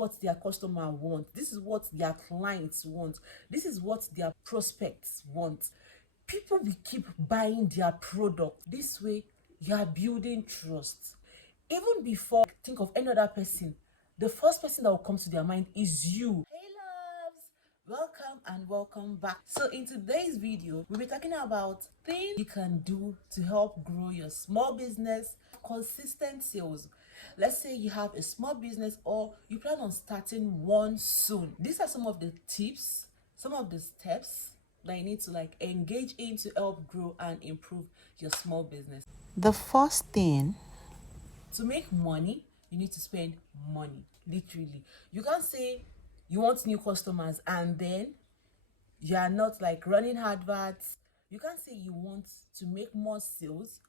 what their customer want. This is what their clients want. This is what their prospects want. People will keep buying their product. This way, you are building trust. Even before you think of any other person, the first person that will come to their mind is you. Hey loves, welcome and welcome back. So in today's video, we'll be talking about things you can do to help grow your small business, consistent sales. Let's say you have a small business or you plan on starting one soon. These are some of the tips, some of the steps that you need to engage in to help grow and improve your small business. The first thing, to make money, you need to spend money. Literally, you can't say you want new customers and then you are not running adverts. You can't say you want to make more sales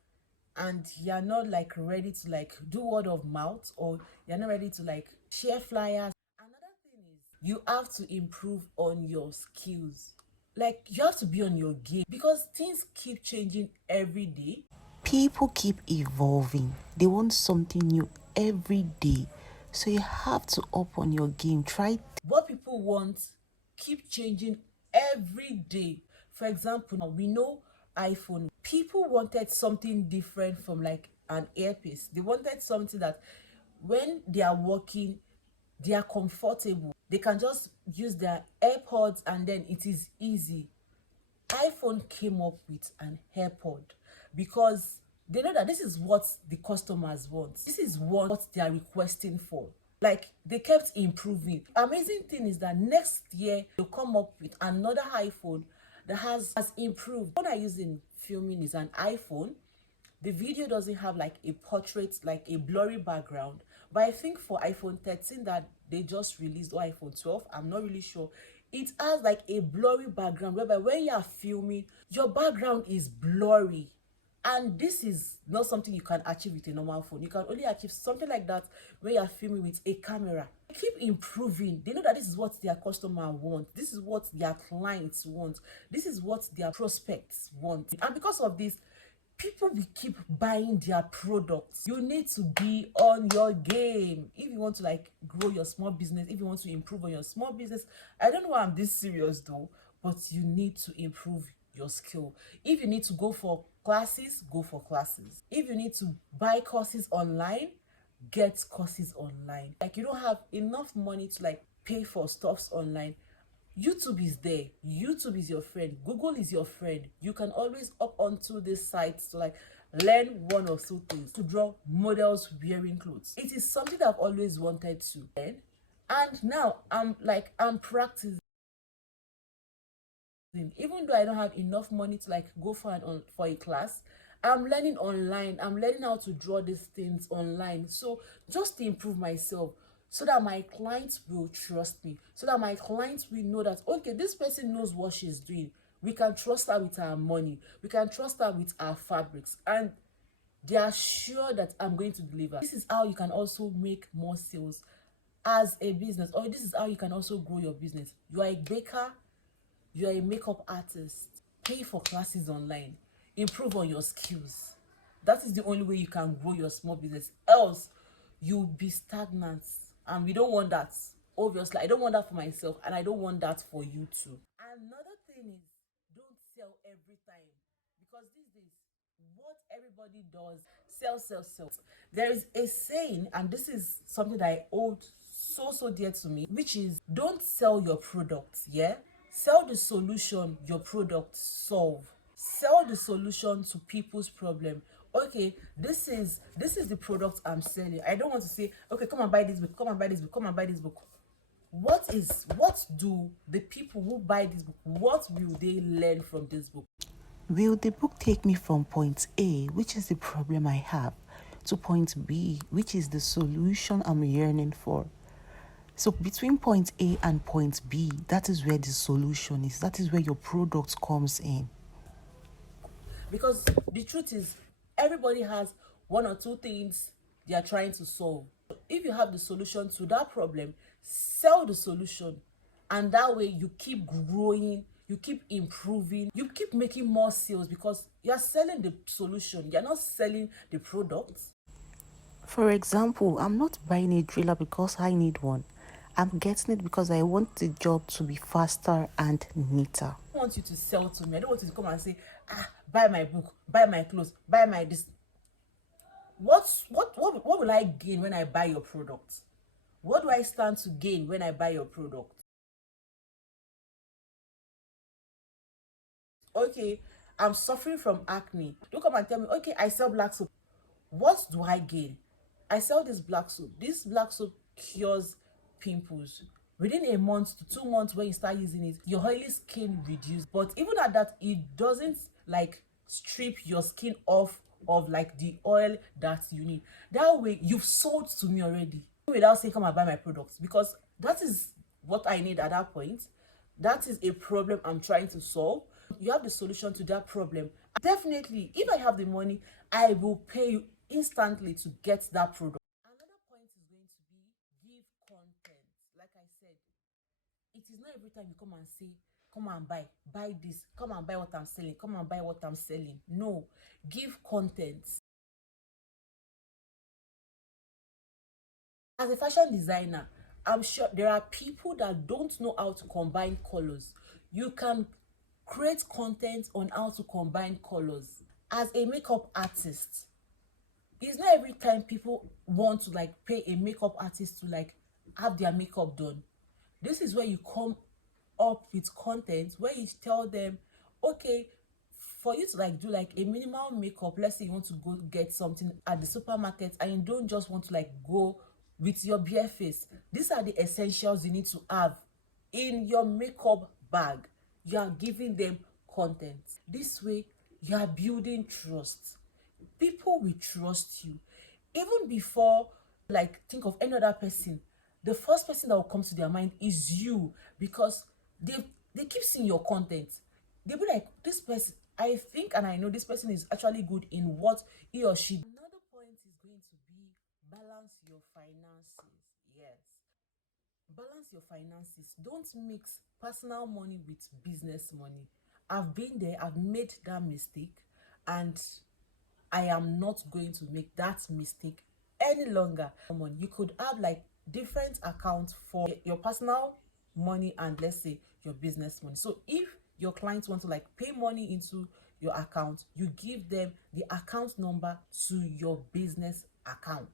and you're not ready to do word of mouth, or you're not ready to share flyers. Another thing is you have to improve on your skills. You have to be on your game because things keep changing every day. people keep evolving. They want something new every day. So you have to up on your game. Try What people want keep changing every day. For example, now we know iPhone. People wanted something different from an earpiece. They wanted something that when they are working, they are comfortable. They can just use their AirPods and then it is easy. iPhone came up with an AirPod because they know that this is what the customers want. This is what they are requesting for. They kept improving. Amazing thing is that next year they'll come up with another iPhone that has improved. What I use in filming is an iPhone. The video doesn't have a portrait, a blurry background. But I think for iPhone 13 that they just released, or iPhone 12, I'm not really sure, it has a blurry background whereby when you are filming, your background is blurry. And this is not something you can achieve with a normal phone. You can only achieve something like that when you're filming with a camera. They keep improving. They know that this is what their customer wants. This is what their clients want. This is what their prospects want. And because of this, people will keep buying their products. You need to be on your game if you want to grow your small business, if you want to improve on your small business. I don't know why I'm this serious though, but you need to improve your skill. If you need to go for classes, go for classes. If you need to buy courses online, get courses online. You don't have enough money to pay for stuffs online, YouTube is there. YouTube is your friend. Google is your friend. You can always up onto this site to learn one or two things, to draw models wearing clothes. It is something that I've always wanted to learn, and now I'm practicing. Even though I don't have enough money to go for a class, I'm learning online. I'm learning how to draw these things online. So just to improve myself, so that my clients will trust me, so that my clients will know that, okay, this person knows what she's doing. We can trust her with our money. We can trust her with our fabrics. And they are sure that I'm going to deliver. This is how you can also make more sales as a business. Or this is how you can also grow your business. You are a baker. You are a makeup artist. Pay for classes online. Improve on your skills. That is the only way you can grow your small business. Else, you'll be stagnant. And we don't want that. Obviously, I don't want that for myself, and I don't want that for you too. Another thing is, don't sell every time. Because these days, what everybody does, sell. There is a saying, and this is something that I hold so dear to me, which is, don't sell your product, yeah? Sell the solution your product solve. Sell the solution to people's problem. Okay, this is the product I'm selling. I don't want to say, okay, come and buy this book, come and buy this book, come and buy this book. What do the people who buy this book, what will they learn from this book? Will the book take me from point A, which is the problem I have, to point B, which is the solution I'm yearning for? So between point A and point B, that is where the solution is. That is where your product comes in. Because the truth is, everybody has one or two things they are trying to solve. If you have the solution to that problem, sell the solution. And that way you keep growing, you keep improving, you keep making more sales because you're selling the solution. You're not selling the product. For example, I'm not buying a driller because I need one. I'm getting it because I want the job to be faster and neater. I want you to sell to me. I don't want you to come and say, buy my book, buy my clothes, buy my this. What will I gain when I buy your product? What do I stand to gain when I buy your product? Okay, I'm suffering from acne. Don't come and tell me, okay, I sell black soap. What do I gain? I sell this black soap. This black soap cures pimples. Within a month to 2 months when you start using it, your oily skin reduces. But even at that, it doesn't like strip your skin off of like the oil that you need. That way, you've sold to me already without saying come and buy my products, because that is what I need at that point. That is a problem I'm trying to solve. You have the solution to that problem. Definitely, if I have the money, I will pay you instantly to get that product. Another point is going to be give content. Like I said, it is not every time you come and say, come and buy this, come and buy what I'm selling, come and buy what I'm selling. No, give content. As a fashion designer, I'm sure there are people that don't know how to combine colors. You can create content on how to combine colors. As a makeup artist, it's not every time people want to like pay a makeup artist to like have their makeup done. This is where you come up with content where you tell them, okay, for you to like do like a minimal makeup, let's say you want to go get something at the supermarket and you don't just want to like go with your bare face. These are the essentials you need to have in your makeup bag. You are giving them content. This way you are building trust. People will trust you even before like think of any other person. The first person that will come to their mind is you, because they keep seeing your content. They'll be like, this person, I think and I know this person is actually good in what he or she. Another point is going to be balance your finances. Yes, balance your finances. Don't mix personal money with business money. I've been there, I've made that mistake, and I am not going to make that mistake any longer. You could have like different accounts for your personal money and let's say your business money. So if your clients want to like pay money into your account, you give them the account number to your business account.